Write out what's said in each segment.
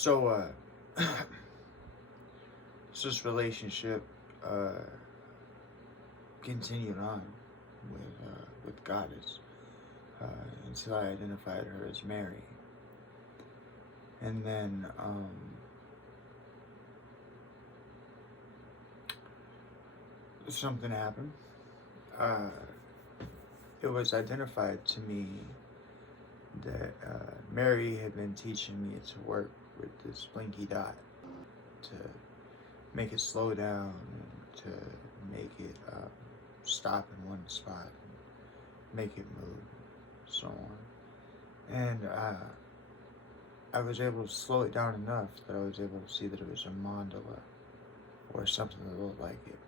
So, so this relationship continued on with Goddess until I identified her as Mary. And then something happened. It was identified to me that Mary had been teaching me to work with this blinky dot, to make it slow down, to make it stop in one spot, make it move, so on. And I was able to slow it down enough that I was able to see that it was a mandala or something that looked like it.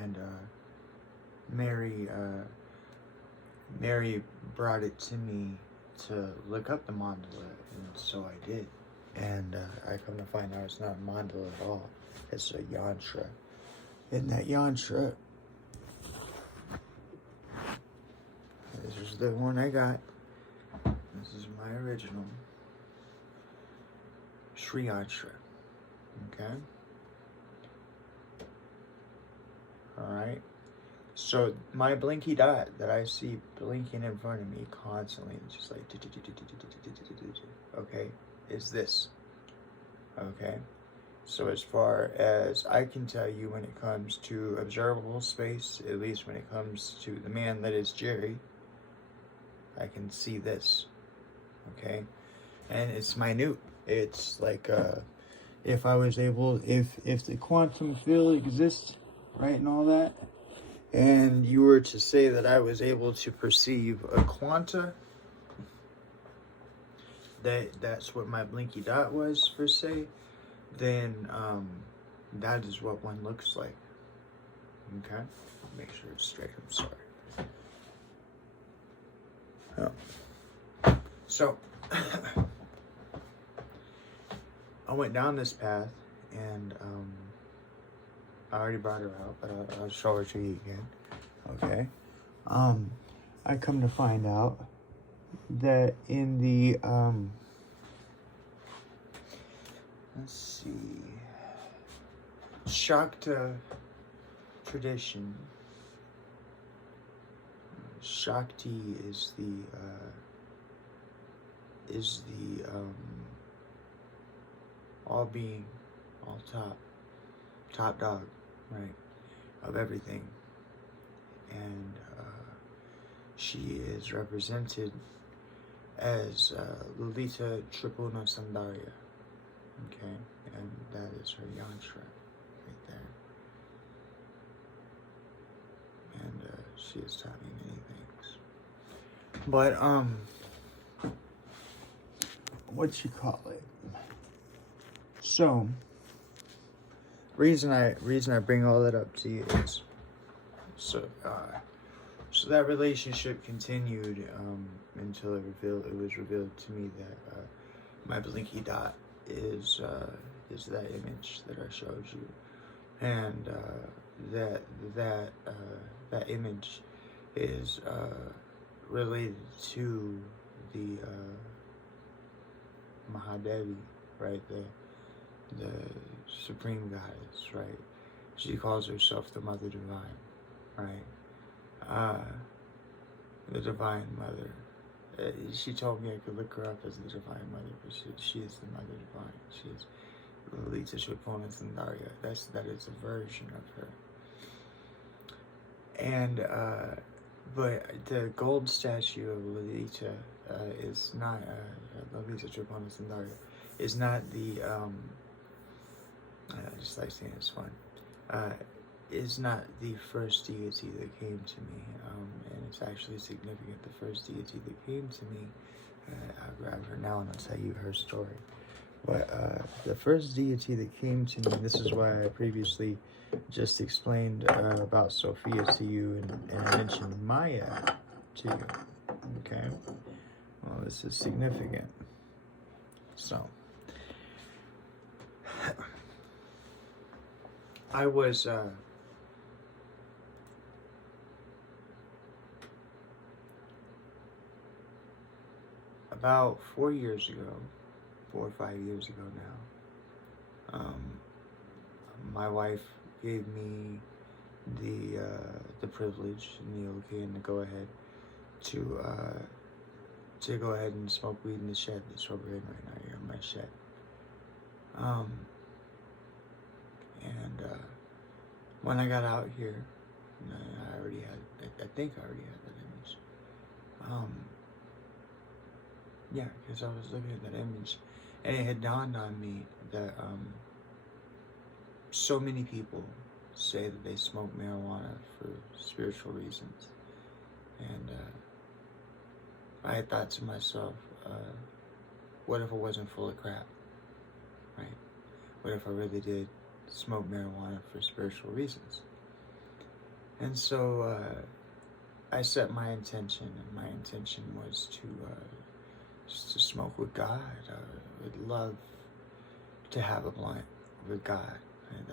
And Mary brought it to me to look up the mandala, and so I did. And I come to find out it's not a mandala at all. It's a yantra. And that yantra, this is the one I got. This is my original Sri Yantra. Okay? Alright? So my blinky dot that I see blinking in front of me constantly, just like, okay, is this. Okay? So as far as I can tell you, when it comes to observable space, at least when it comes to the man that is Jerry, I can see this. Okay? And it's minute. It's like, if I was able, if the quantum field exists, right, and all that, and you were to say that I was able to perceive a quanta, that's what my blinky dot was, per se, then that is what one looks like. Okay? Make sure it's straight. I'm sorry. Oh. So, I went down this path, and I already brought her out, but I'll show her to you again. Okay? I come to find out that in the, let's see, Shakta tradition, Shakti is the all-being, top dog, right, of everything. And she is represented as Lalita Tripuna Sundarya. Okay, and that is her yantra right there. And she has taught me many things. But what you call it? So, reason I bring all that up to you is so that relationship continued until it was revealed to me that my blinky dot is that image that I showed you, and that image is related to the Mahadevi, right? The Supreme Goddess, right? She calls herself the Mother Divine, right? The Divine Mother. She told me I could look her up as the Divine Mother, but she is the Mother Divine. She is Lalita Shapona Sundarya. That is a version of her. And but the gold statue of Lalita is not Lalita Shapona Sundarya. Is not the I just like saying it's fun. Is not the first deity that came to me, and it's actually significant. The first deity that came to me, I'll grab her now and I'll tell you her story. But the first deity that came to me, this is why I previously just explained about Sophia to you, and I mentioned Maya to you. Okay? Well, this is significant. So, I was about 4 or 5 years ago now, my wife gave me the privilege and the okay and the go ahead to go ahead and smoke weed in the shed. That's what we're in right now. Here in my shed. When I got out here, I already had. I think I already had that image. Yeah, because I was looking at that image, and it had dawned on me that so many people say that they smoke marijuana for spiritual reasons, and I thought to myself, what if it wasn't full of crap, right? What if I really did smoke marijuana for spiritual reasons? And so I set my intention, and my intention was just to smoke with God. I would love to have a blunt with God. And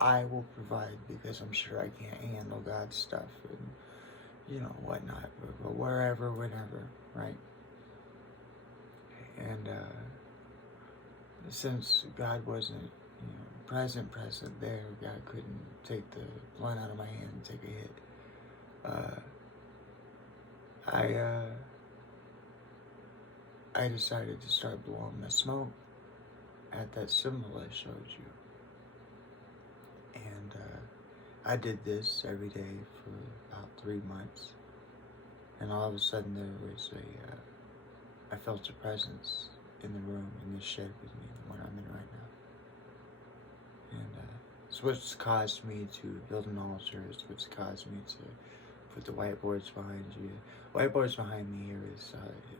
I will provide, because I'm sure I can't handle God's stuff and whatnot, but wherever, whenever, right? And since God wasn't present there, God couldn't take the blunt out of my hand and take a hit. I decided to start blowing the smoke at that symbol I showed you. And I did this every day for about 3 months. And all of a sudden I felt a presence in the room, in the shed with me, the one I'm in right now. And it's what's caused me to build an altar. It's what's caused me to put the whiteboards behind you. Whiteboards behind me here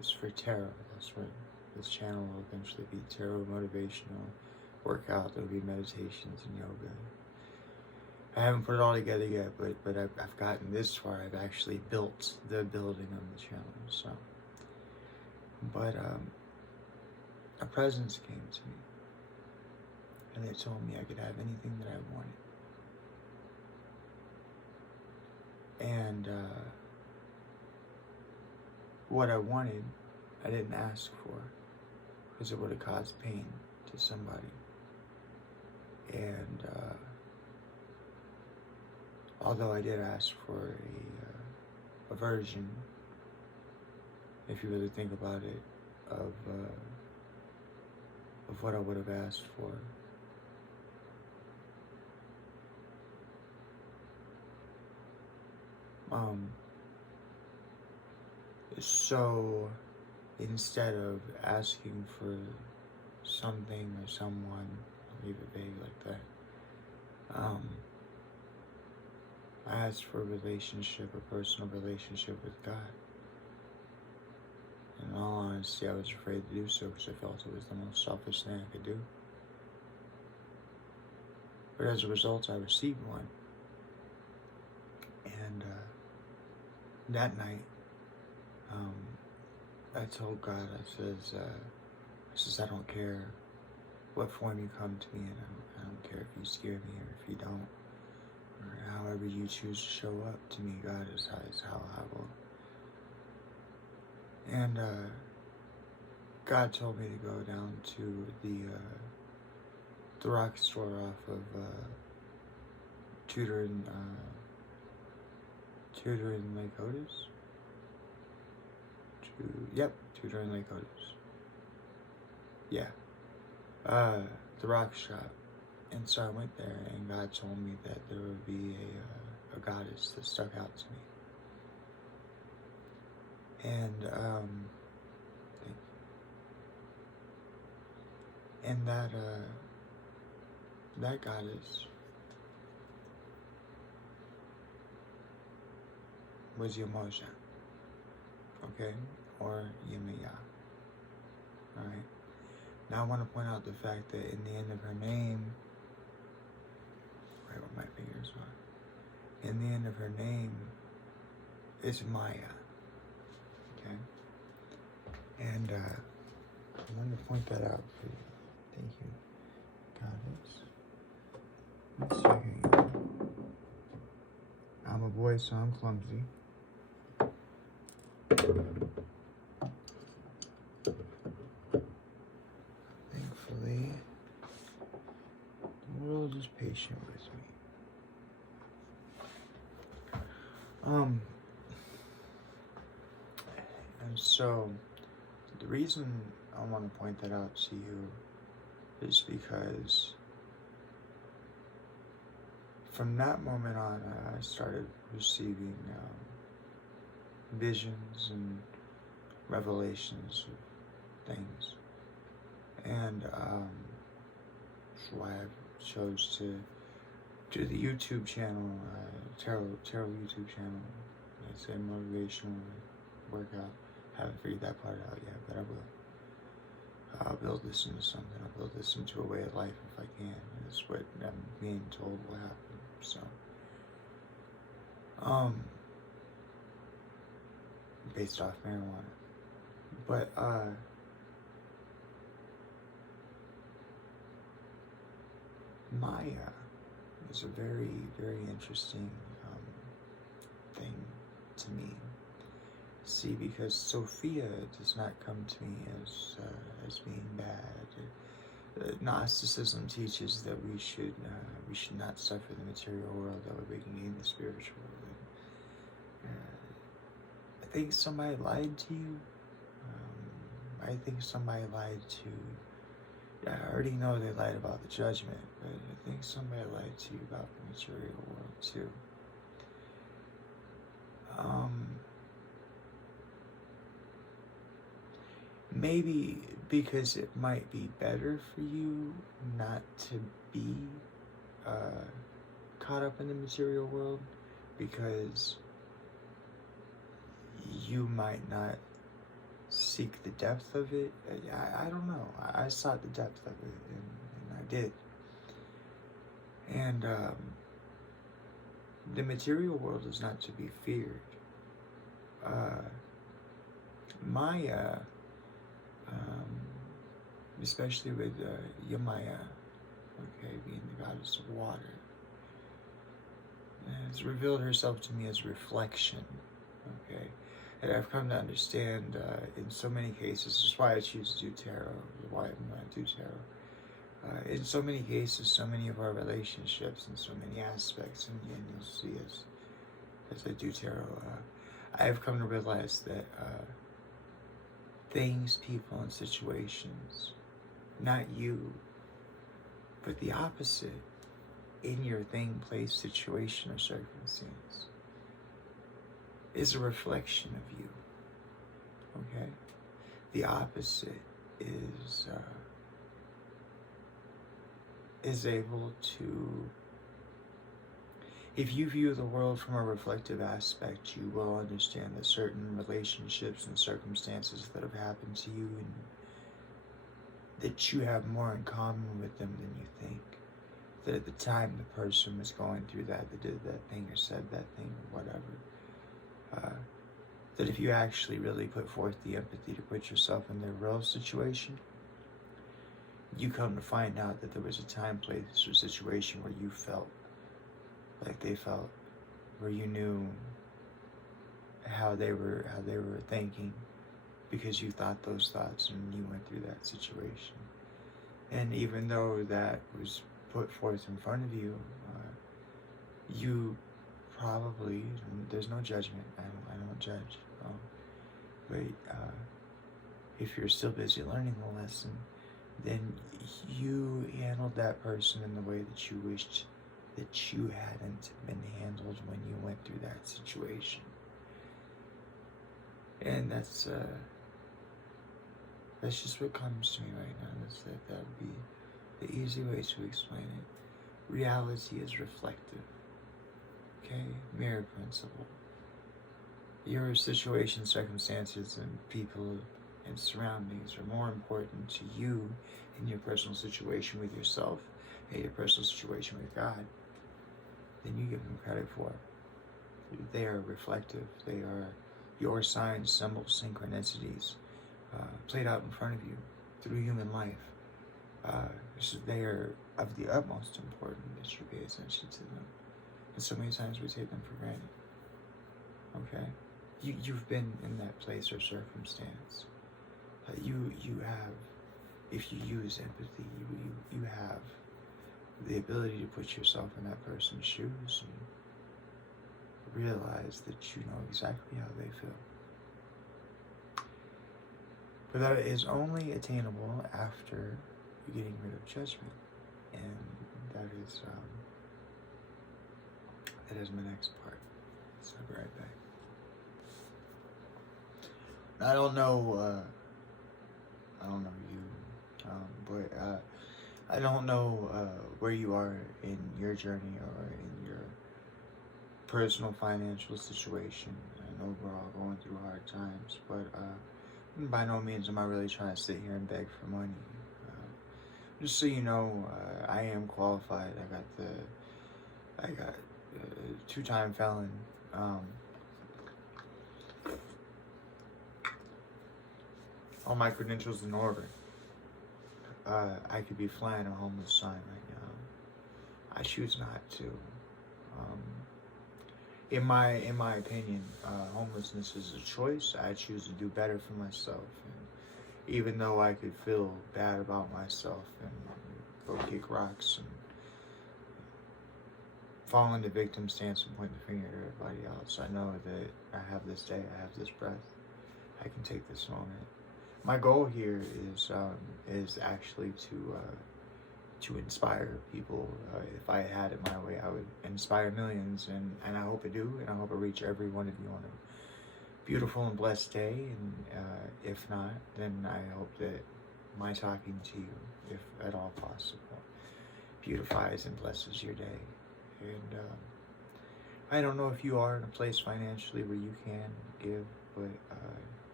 is for tarot. That's what this channel will eventually be. Tarot, motivational, workout. There'll be meditations and yoga. I haven't put it all together yet, but I've gotten this far. I've actually built the building of the channel. So, but a presence came to me, and it told me I could have anything that I wanted. And what I wanted, I didn't ask for, because it would have caused pain to somebody. And although I did ask for a version, if you really think about it, of what I would have asked for. So instead of asking for something or someone, I'll leave it vague like that, I asked for a relationship, a personal relationship with God. In all honesty, I was afraid to do so because I felt it was the most selfish thing I could do. But as a result, I received one. And that night, I told God, I says, I don't care what form you come to me in. I don't care if you scare me or if you don't. Or however you choose to show up to me, God, is how I will. And God told me to go down to the rock store off of Tudor and Lake Otis. Tudor and Lake Otis. Yeah. The rock shop. And so I went there, and God told me that there would be a goddess that stuck out to me. And that goddess was yemaya, okay, or yemaya. All right. Now I want to point out the fact that in the end of her name, right where my fingers are, in the end of her name is Maya. Okay. And I wanted to point that out for you. Thank you, goddess. One second. I'm a boy, so I'm clumsy. just patient with me. And so the reason I want to point that out to you is because from that moment on, I started receiving visions and revelations of things, and that's why I chose to do the YouTube channel, tarot YouTube channel. It's a motivational workout. Haven't figured that part out yet, but I will. I'll build this into something. I'll build this into a way of life if I can. That's what I'm being told will happen. So, based off marijuana. But, Maya is a very, very interesting thing to me. See, because Sophia does not come to me as being bad. Gnosticism teaches that we should not suffer the material world, that way we can gain the spiritual world. I think somebody lied to you. I think somebody lied to. I already know they lied about the judgment, but I think somebody lied to you about the material world too. Maybe because it might be better for you not to be caught up in the material world, because you might not seek the depth of it. I don't know. I sought the depth of it, and I did. And the material world is not to be feared. Maya, especially with Yemaya, okay, being the goddess of water, has revealed herself to me as reflection, okay? And I've come to understand in so many cases, this is why I choose to do tarot, why I'm going to do tarot. In so many cases, so many of our relationships and so many aspects, and you'll see as I do tarot, I have come to realize that things, people, and situations, not you, but the opposite in your thing, place, situation, or circumstance is a reflection of you, okay? The opposite is able to, if you view the world from a reflective aspect, you will understand that certain relationships and circumstances that have happened to you, and that you have more in common with them than you think. That at the time the person was going through that, they did that thing or said that thing or whatever, that if you actually really put forth the empathy to put yourself in their real situation, you come to find out that there was a time, place, or situation where you felt like they felt, where you knew how they were thinking, because you thought those thoughts and you went through that situation. And even though that was put forth in front of you, you probably, there's no judgment, I don't judge, but if you're still busy learning the lesson, then you handled that person in the way that you wished that you hadn't been handled when you went through that situation. And that's just what comes to me right now. That would be the easy way to explain it. Reality is reflective, okay? Mirror principle. Your situation, circumstances, and people and surroundings are more important to you in your personal situation with yourself and your personal situation with God than you give them credit for. They are reflective. They are your signs, symbols, synchronicities played out in front of you through human life. So they are of the utmost importance that you pay attention to them. And so many times we take them for granted. Okay? You've been in that place or circumstance. You have, if you use empathy, you have the ability to put yourself in that person's shoes and realize that you know exactly how they feel. But that is only attainable after you're getting rid of judgment. And that is my next part. So I'll be right back. I don't know you, but I don't know where you are in your journey or in your personal financial situation. I know we're all going through hard times, but by no means am I really trying to sit here and beg for money. Just so you know, I am qualified. I got two-time felon. All my credentials in order. I could be flying a homeless sign right now. I choose not to. In my opinion, homelessness is a choice. I choose to do better for myself. And even though I could feel bad about myself and go kick rocks and fall into victim stance and point the finger at everybody else, I know that I have this day, I have this breath. I can take this moment. My goal here is actually to inspire people. If I had it my way, I would inspire millions, and I hope I do, and I hope I reach every one of you on a beautiful and blessed day. And if not, then I hope that my talking to you, if at all possible, beautifies and blesses your day. And I don't know if you are in a place financially where you can give, but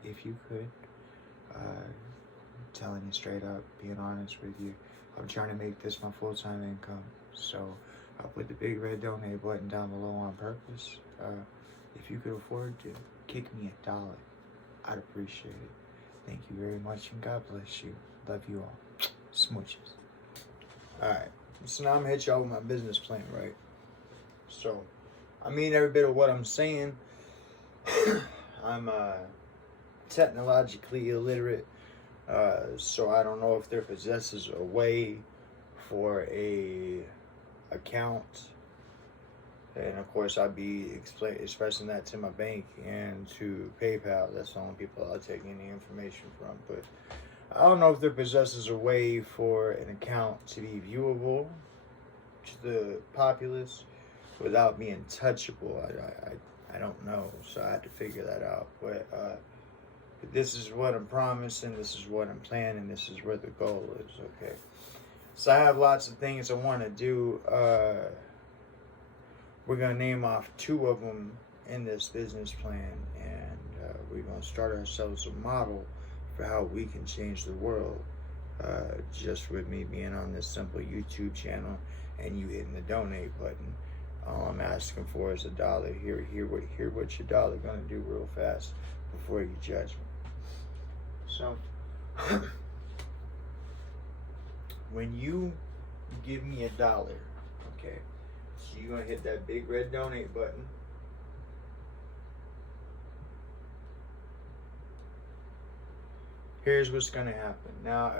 if you could, telling you straight up, being honest with you, I'm trying to make this my full-time income. So I'll put the big red donate button down below on purpose. If you could afford to kick me $1, I'd appreciate it. Thank you very much, and God bless you. Love you all. Smooches. Alright, so now I'm gonna hit y'all with my business plan, right? So, I mean every bit of what I'm saying. I'm technologically illiterate, so I don't know if there possesses a way for a account, and of course I'll be expressing that to my bank and to PayPal. That's the only people I'll take any information from. But I don't know if there possesses a way for an account to be viewable to the populace without being touchable. I don't know, so I have to figure that out. But this is what I'm promising, this is what I'm planning, this is where the goal is, okay? So I have lots of things I want to do. We're going to name off 2 of them in this business plan, and we're going to start ourselves a model for how we can change the world, just with me being on this simple YouTube channel and you hitting the donate button. All I'm asking for is $1. Hear what your dollar going to do real fast before you judge me. So, when you give me $1, okay, so you're going to hit that big red donate button. Here's what's going to happen. Now,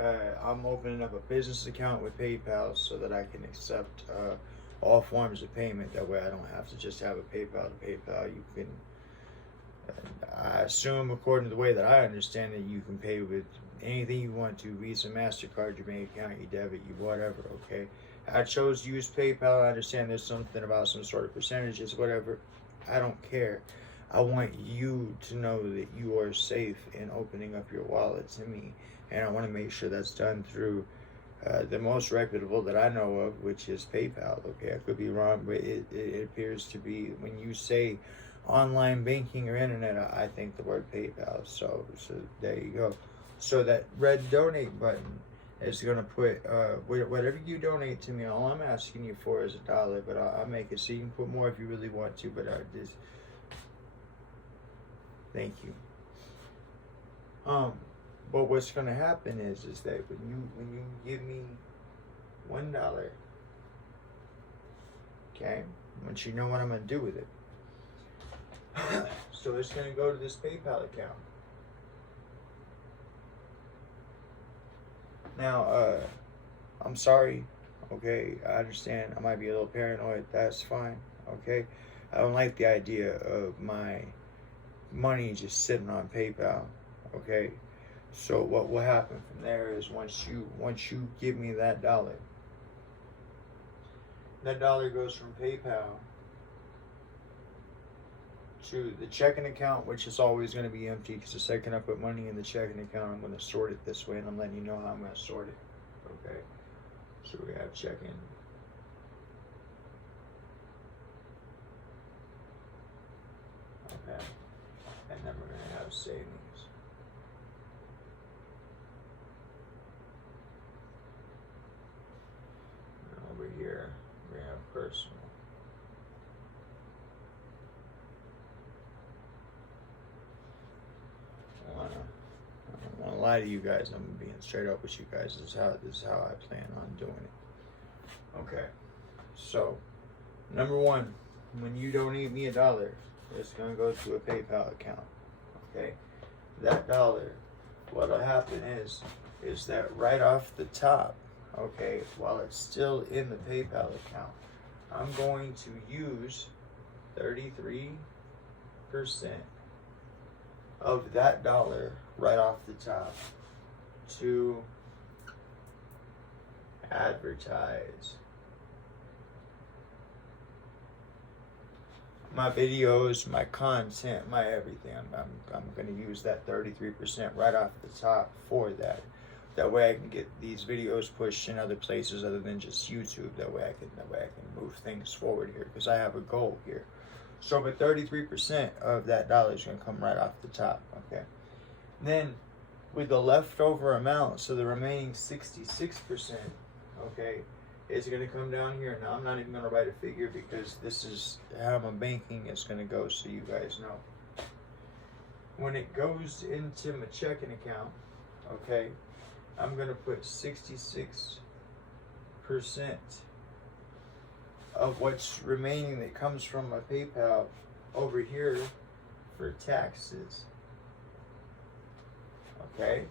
I'm opening up a business account with PayPal so that I can accept all forms of payment. That way I don't have to just have a PayPal to PayPal. You can, I assume, according to the way that I understand it, you can pay with anything you want to: Visa, MasterCard, your bank account, your debit, your whatever, okay? I chose to use PayPal. I understand there's something about some sort of percentages, whatever. I don't care. I want you to know that you are safe in opening up your wallet to me. And I want to make sure that's done through the most reputable that I know of, which is PayPal, okay? I could be wrong, but it appears to be, when you say online banking or internet, I think the word PayPal. So there you go. So that red donate button is going to put whatever you donate to me. All I'm asking you for is $1, but I'll make it so you can put more if you really want to. But just thank you. But what's going to happen is that when you give me $1, okay, I want you to know what I'm going to do with it. So it's going to go to this PayPal account. Now, I'm sorry. Okay, I understand I might be a little paranoid. That's fine. Okay, I don't like the idea of my money just sitting on PayPal. Okay, so what will happen from there is once you give me that dollar goes from PayPal to the checking account, which is always going to be empty because the second I put money in the checking account, I'm going to sort it this way, and I'm letting you know how I'm going to sort it. Okay, so we have checking. Okay, and then we're going to have savings. And over here, we have personal. I don't want to lie to you guys. I'm being straight up with you guys. This is how I plan on doing it. Okay. So, number one, when you donate me $1, it's gonna go to a PayPal account. Okay. That dollar, what'll happen is that right off the top, okay, while it's still in the PayPal account, I'm going to use 33% of that dollar right off the top to advertise my videos, my content, my everything. I'm going to use that 33% right off the top for that. That way I can get these videos pushed in other places other than just YouTube. That way I can move things forward here because I have a goal here. So, but 33% of that dollar is going to come right off the top, okay? Then, with the leftover amount, so the remaining 66%, okay, is going to come down here. Now, I'm not even going to write a figure because this is how my banking is going to go, so you guys know. When it goes into my checking account, okay, I'm going to put 66% of what's remaining that comes from my PayPal over here for taxes. Okay?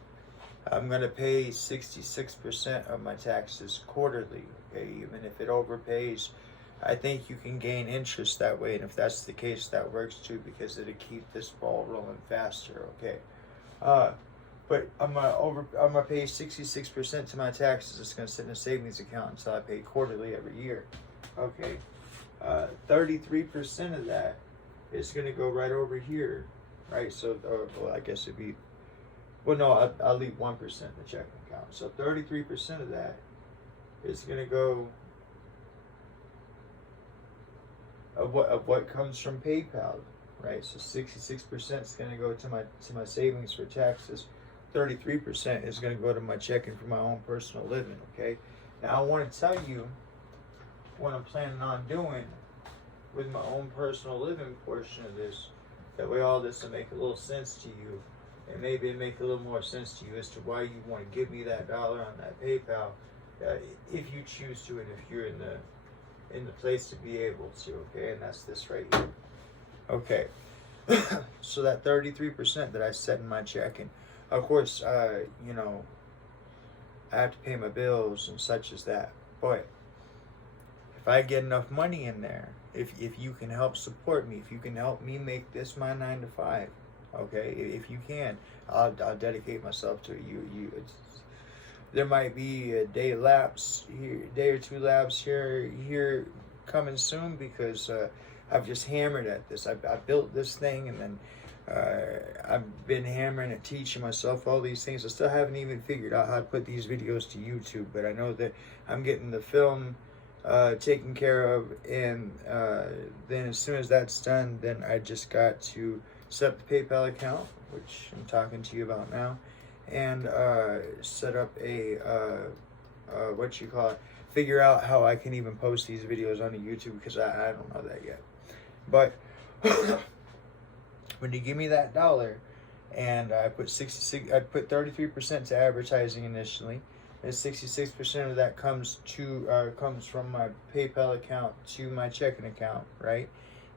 I'm going to pay 66% of my taxes quarterly. Okay? Even if it overpays, I think you can gain interest that way. And if that's the case, that works too because it'll keep this ball rolling faster. Okay? But I'm gonna pay 66% to my taxes. It's gonna sit in a savings account until I pay quarterly every year. Okay, 33% of that is going to go right over here, right? So, well, I guess it'd be, well, no, I'll leave 1% in the checking account. So 33% of that is going to go of what comes from PayPal, right? So 66% is going to go to my savings for taxes. 33% is going to go to my checking for my own personal living. Okay, now I want to tell you what I'm planning on doing with my own personal living portion of this. That way all this will make a little sense to you. And maybe it make a little more sense to you as to why you want to give me that dollar on that PayPal, if you choose to, and if you're in the place to be able to, okay? And that's this right here. Okay. So that 33% that I set in my checking, of course, you know, I have to pay my bills and such as that. But if I get enough money in there, if you can help support me, if you can help me make this my 9 to 5, okay, if you can, I'll dedicate myself to it. There might be a day or two lapse here coming soon because I've just hammered at this. I built this thing and then I've been hammering and teaching myself all these things. I still haven't even figured out how to put these videos to YouTube, but I know that I'm getting the film taken care of, and then as soon as that's done, then I just got to set up the PayPal account, which I'm talking to you about now, and set up a figure out how I can even post these videos onto YouTube because I don't know that yet. But when you give me that dollar, and I put 33% to advertising initially, and 66% of that comes from my PayPal account to my checking account, right?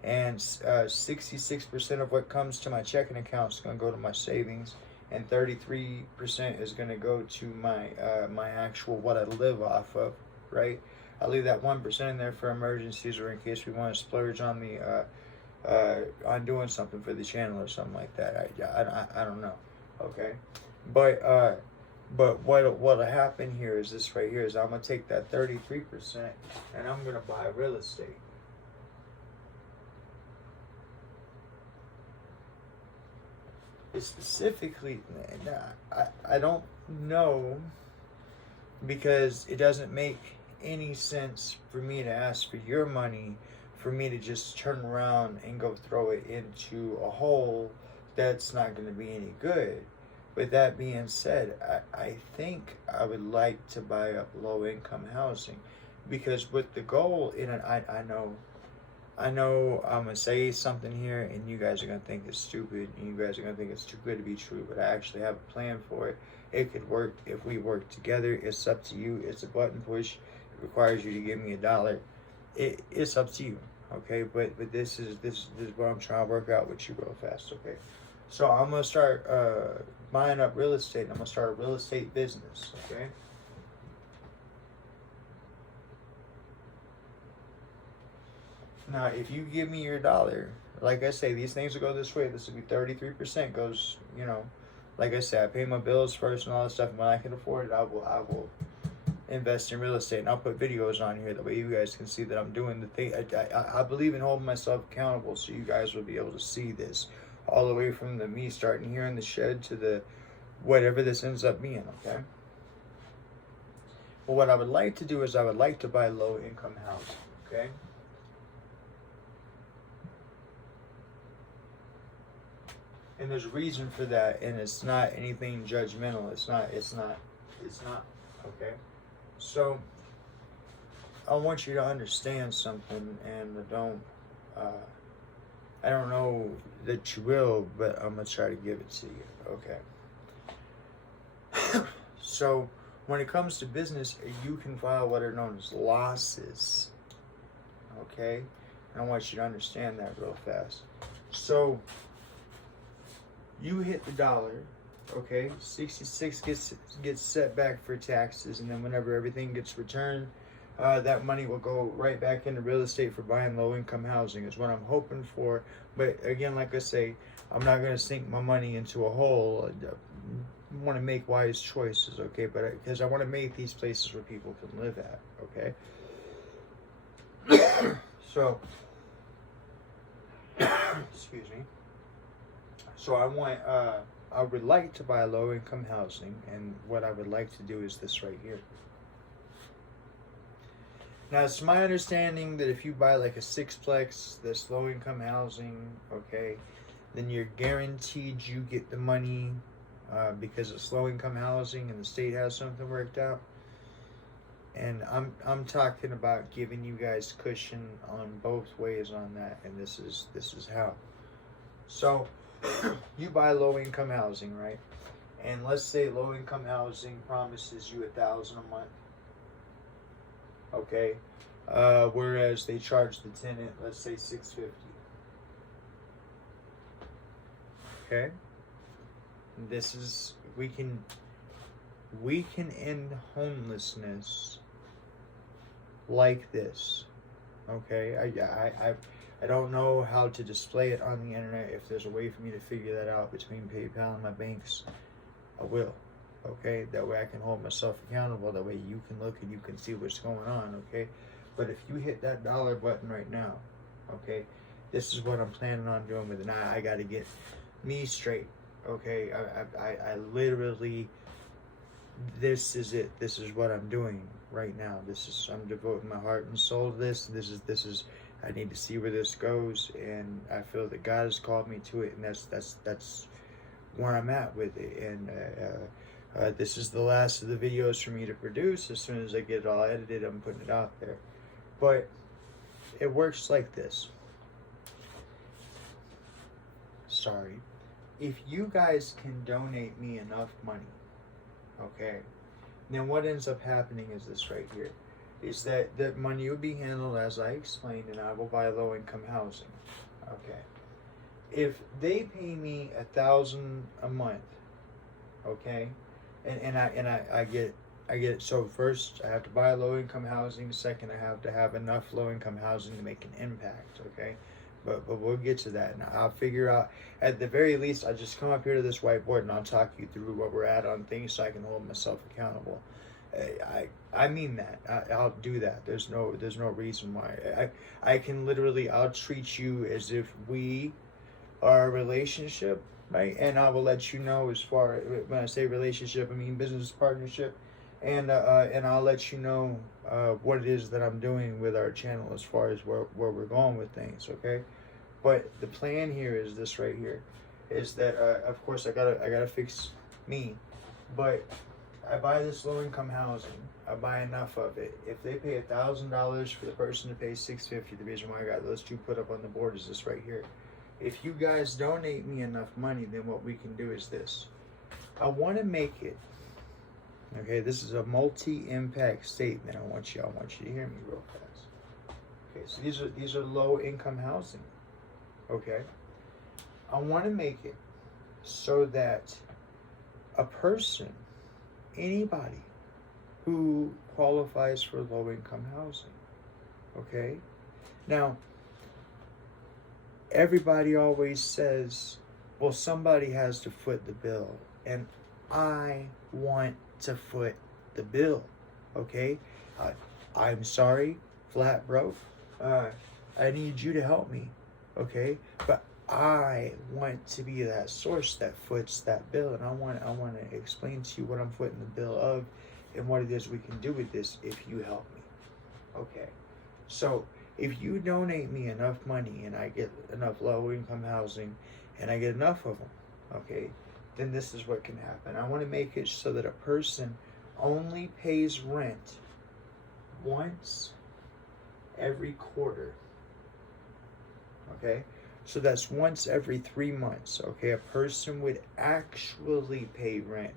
And 66% of what comes to my checking account is going to go to my savings, and 33% is going to go to my my actual what I live off of, right? I leave that 1% in there for emergencies or in case we want to splurge on the on doing something for the channel or something like that. I don't know. Okay, but what'll happen here is this right here is I'm gonna take that 33% and I'm gonna buy real estate. It's specifically, I don't know, because it doesn't make any sense for me to ask for your money, for me to just turn around and go throw it into a hole that's not going to be any good. With that being said, I think I would like to buy up low income housing, because with the goal in it, I know I'm going to say something here and you guys are going to think it's stupid and you guys are going to think it's too good to be true, but I actually have a plan for it. It could work if we work together. It's up to you. It's a button push. It requires you to give me $1. It's up to you, okay? But this is what I'm trying to work out with you real fast, okay? So I'm going to start buying up real estate. I'm going to start a real estate business, okay? Now, if you give me your $1, like I say, these things will go this way. This will be 33% goes, you know, like I said, I pay my bills first and all that stuff. And when I can afford it, I will invest in real estate. And I'll put videos on here. That way you guys can see that I'm doing the thing. I believe in holding myself accountable, so you guys will be able to see this. All the way from the me starting here in the shed to the whatever this ends up being, okay? But what I would like to do is I would like to buy low income housing, okay? And there's a reason for that, and it's not anything judgmental. It's not, okay? So, I want you to understand something, and I don't know that you will, but I'm going to try to give it to you, okay? So, when it comes to business, you can file what are known as losses, okay? And I want you to understand that real fast. So, you hit the $1, okay? 66 gets set back for taxes, and then whenever everything gets returned, that money will go right back into real estate for buying low-income housing is what I'm hoping for. But again, like I say, I'm not going to sink my money into a hole. I want to make wise choices, okay? But because I want to make these places where people can live at, okay? So, excuse me. So I would like to buy low-income housing, and what I would like to do is this right here. Now, it's my understanding that if you buy like a sixplex, this low-income housing, okay, then you're guaranteed you get the money because it's low-income housing and the state has something worked out. And I'm talking about giving you guys cushion on both ways on that, and this is how. So, you buy low-income housing, right? And let's say low-income housing promises you $1,000 a month, okay? Whereas they charge the tenant, let's say $650. Okay? This is we can end homelessness like this. Okay? I don't know how to display it on the internet. If there's a way for me to figure that out between PayPal and my banks, I will. Okay? That way I can hold myself accountable. That way you can look and you can see what's going on. Okay? But if you hit that $1 button right now, okay, this is what I'm planning on doing with it. Now I got to get me straight. Okay? I literally, this is it. This is what I'm doing right now. I'm devoting my heart and soul to this. This is I need to see where this goes, and I feel that God has called me to it, and that's where I'm at with it. And this is the last of the videos for me to produce. As soon as I get it all edited, I'm putting it out there. But it works like this. Sorry. If you guys can donate me enough money, okay, then what ends up happening is this right here. Is that the money will be handled as I explained, and I will buy low-income housing. Okay. If they pay me $1,000 a month, okay, and I I get so first I have to buy low income housing. Second, I have to have enough low income housing to make an impact. Okay, but we'll get to that, and I'll figure out. At the very least, I'll just come up here to this whiteboard and I'll talk you through what we're at on things so I can hold myself accountable. I mean that. I'll do that. There's no reason why. I can literally, I'll treat you as if we are a relationship, right? And I will let you know, as far, when I say relationship, I mean business partnership, and I'll let you know what it is that I'm doing with our channel as far as where we're going with things, okay? But the plan here is this right here, is that of course I gotta fix me, but I buy this low income housing. I buy enough of it. If they pay $1,000 for the person to pay $650, the reason why I got those two put up on the board is this right here. If you guys donate me enough money, then what we can do is this. I want to make it. Okay, this is a multi-impact statement. I want you to hear me real fast. Okay, so these are low income housing. Okay, I want to make it so that a person, anybody who qualifies for low income housing, okay? Now, everybody always says, well, somebody has to foot the bill, and I want to foot the bill, okay? I'm sorry, flat broke. I need you to help me, okay? But I want to be that source that foots that bill, and I want to explain to you what I'm footing the bill of and what it is we can do with this if you help me. Okay, so if you donate me enough money and I get enough low income housing and I get enough of them, okay, then this is what can happen. I want to make it so that a person only pays rent once every quarter. Okay, so that's once every 3 months. Okay, a person would actually pay rent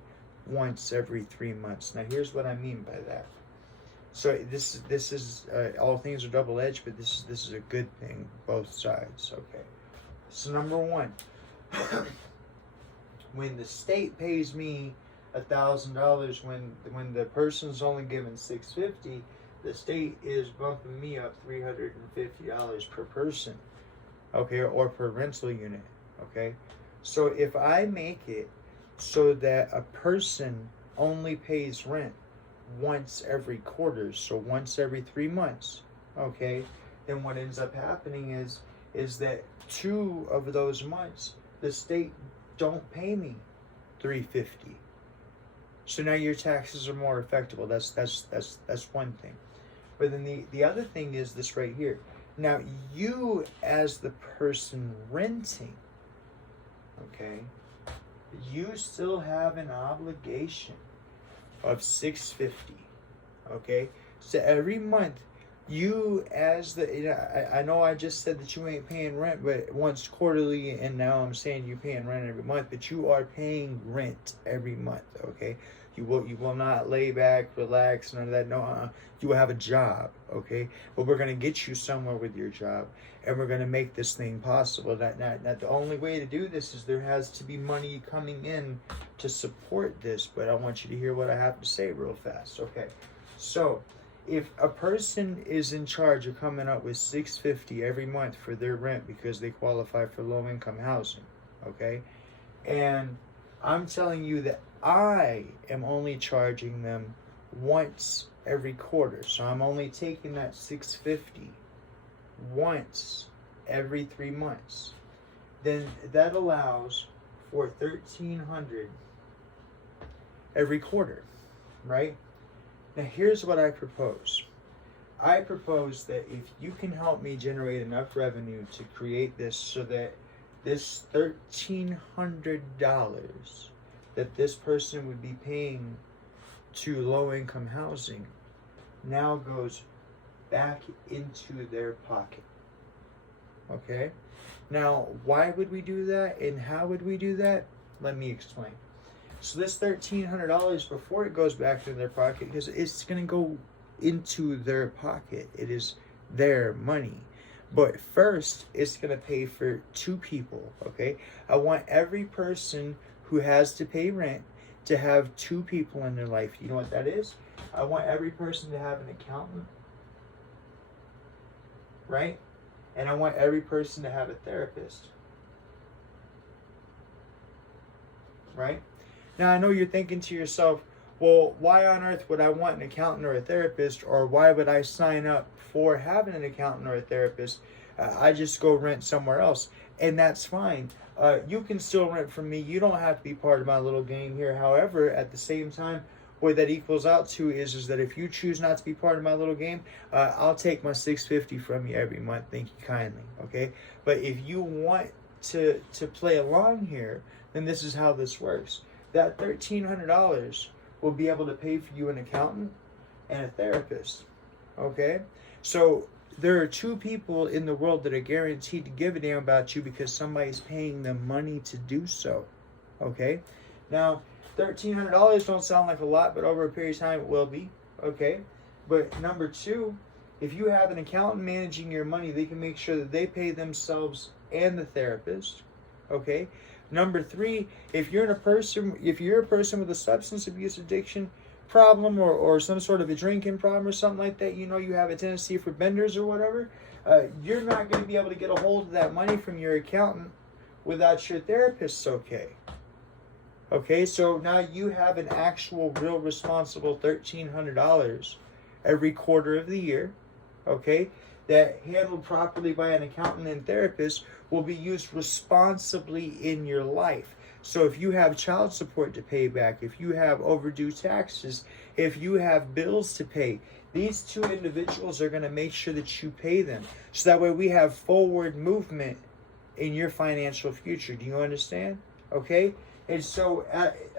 once every 3 months. Now here's what I mean by that. So this is all things are double-edged, but this is a good thing, both sides. Okay, so number one, when the state pays me $1,000, when the person's only given $650, the state is bumping me up $350 per person, okay, or per rental unit, okay. So if I make it so that a person only pays rent once every quarter, so once every 3 months, okay, then what ends up happening is that 2 of those months the state don't pay me $350. So now your taxes are more effective. That's one thing. But then the other thing is this right here. Now you, as the person renting, okay, you still have an obligation of $650. Okay, so every month you, as the, I know I just said that you ain't paying rent but once quarterly, and now I'm saying you're paying rent every month, but you are paying rent every month. Okay, you will not lay back, relax, none of that. No, you will have a job, okay? But we're gonna get you somewhere with your job, and we're gonna make this thing possible. Now, the only way to do this is there has to be money coming in to support this. But I want you to hear what I have to say real fast, okay? So, if a person is in charge of coming up with $650 every month for their rent because they qualify for low income housing, okay, and I'm telling you that I am only charging them once every quarter, so I'm only taking that $650 once every 3 months, then that allows for $1,300 every quarter, right? Now here's what I propose. I propose that if you can help me generate enough revenue to create this, so that this $1,300 that this person would be paying to low-income housing now goes back into their pocket. Okay? Now, why would we do that and how would we do that? Let me explain. So this $1,300, before it goes back into their pocket, because it's going to go into their pocket. It is their money. But first, it's going to pay for 2 people, okay? I want every person who has to pay rent to have 2 people in their life. You know what that is? I want every person to have an accountant, right? And I want every person to have a therapist, right? Now, I know you're thinking to yourself, well, why on earth would I want an accountant or a therapist, or why would I sign up for having an accountant or a therapist? I just go rent somewhere else, and that's fine. You can still rent from me. You don't have to be part of my little game here. However, at the same time, what that equals out to is that if you choose not to be part of my little game, I'll take my $6.50 from you every month. Thank you kindly. Okay, but if you want to play along here, then this is how this works. That $1,300 will be able to pay for you an accountant and a therapist. Okay, so there are two people in the world that are guaranteed to give a damn about you because somebody's paying them money to do so. Okay, now $1,300 don't sound like a lot, but over a period of time it will be. Okay, but number two, if you have an accountant managing your money, they can make sure that they pay themselves and the therapist. Okay, number three, if you're a person with a substance abuse addiction problem, or some sort of a drinking problem or something like that, you know, you have a tendency for benders or whatever, you're not going to be able to get a hold of that money from your accountant without your therapist's okay. Okay, so now you have an actual, real, responsible $1,300 every quarter of the year, okay, that handled properly by an accountant and therapist will be used responsibly in your life. So if you have child support to pay back, if you have overdue taxes, if you have bills to pay, these two individuals are going to make sure that you pay them. So that way we have forward movement in your financial future. Do you understand? Okay? And so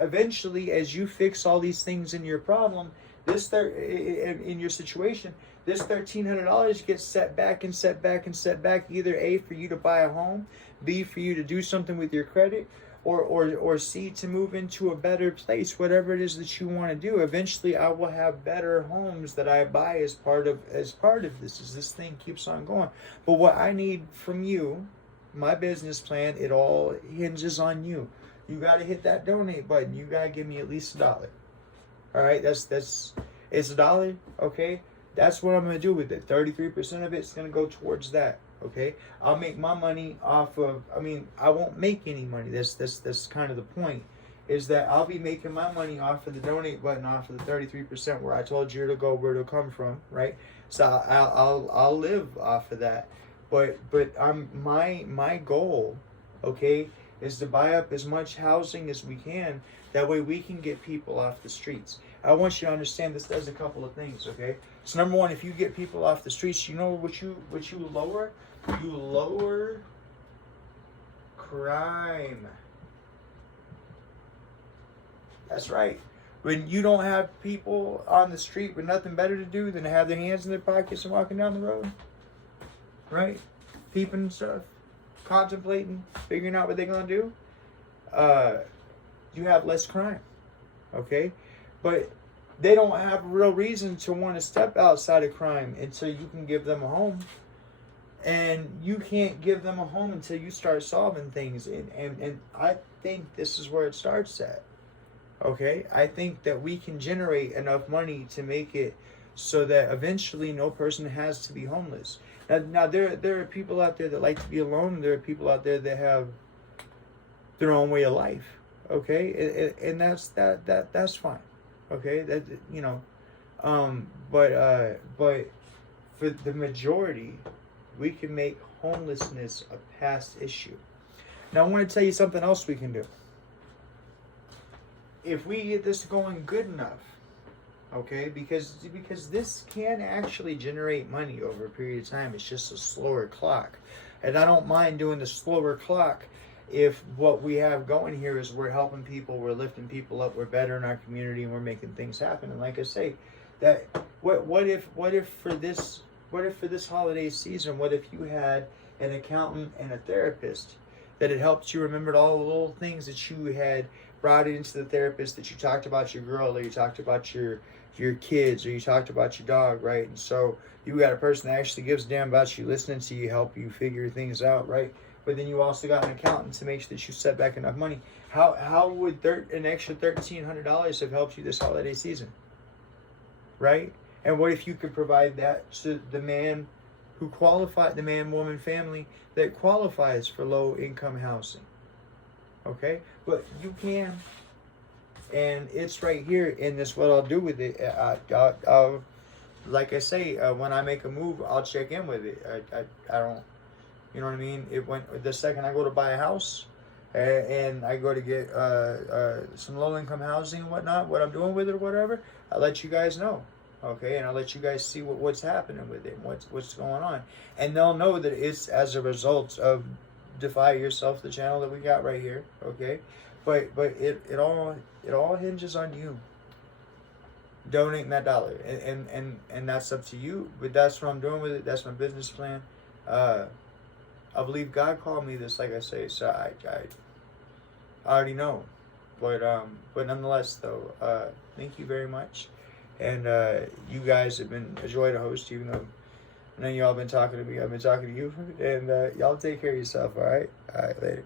eventually, as you fix all these things in your problem, in your situation, this $1,300 gets set back and set back and set back, either A, for you to buy a home, B, for you to do something with your credit, or C, to move into a better place, whatever it is that you want to do. Eventually, I will have better homes that I buy as part of this, as this thing keeps on going. But what I need from you, my business plan, it all hinges on you. You got to hit that donate button. You got to give me at least $1. All right, it's $1, okay? That's what I'm going to do with it. 33% of it's going to go towards that, okay? I'll make my money off of, I won't make any money. That's kind of the point, is that I'll be making my money off of the donate button, off of the 33% where I told you to go, where it'll come from, right? So I'll live off of that. But my goal, okay, is to buy up as much housing as we can. That way we can get people off the streets. I want you to understand this does a couple of things, okay? So number one, if you get people off the streets, you know what you lower? You lower crime. That's right. When you don't have people on the street with nothing better to do than to have their hands in their pockets and walking down the road, right? Peeping stuff, contemplating, figuring out what they're going to do, you have less crime, okay? But they don't have a real reason to want to step outside of crime until you can give them a home. And you can't give them a home until you start solving things. And I think this is where it starts at, okay? I think that we can generate enough money to make it so that eventually no person has to be homeless. Now there are people out there that like to be alone, and there are people out there that have their own way of life, okay? And that's fine, okay? That, you know, but for the majority, we can make homelessness a past issue. Now I want to tell you something else we can do. If we get this going good enough, okay, because this can actually generate money over a period of time. It's just a slower clock. And I don't mind doing the slower clock if what we have going here is we're helping people, we're lifting people up, we're better in our community, and we're making things happen. And like I say, that what if for this holiday season, what if you had an accountant and a therapist that had helped you remembered all the little things that you had brought into the therapist, that you talked about your girl, or you talked about your kids, or you talked about your dog, right? And so you got a person that actually gives a damn about you, listening to you, help you figure things out, right? But then you also got an accountant to make sure that you set back enough money. How would an extra $1,300 have helped you this holiday season? right? And what if you could provide that to the man who qualified, the man, woman, family that qualifies for low income housing? Okay, but you can, and it's right here in this. What I'll do with it, I'll like I say, when I make a move, I'll check in with it. I don't, you know what I mean? It went the second I go to buy a house, and I go to get some low income housing and whatnot, what I'm doing with it or whatever, I let you guys know. Okay, and I'll let you guys see what's happening with it, what's going on, and they'll know that it's as a result of Defy Yourself, the channel that we got right here. Okay, but it all hinges on you donating that dollar, and that's up to you. But that's what I'm doing with it. That's my business plan. I believe God called me this, like I say, so I already know. But nonetheless, though, thank you very much. And you guys have been a joy to host, even though I know y'all been talking to me. I've been talking to you. And y'all take care of yourself, all right? All right, later.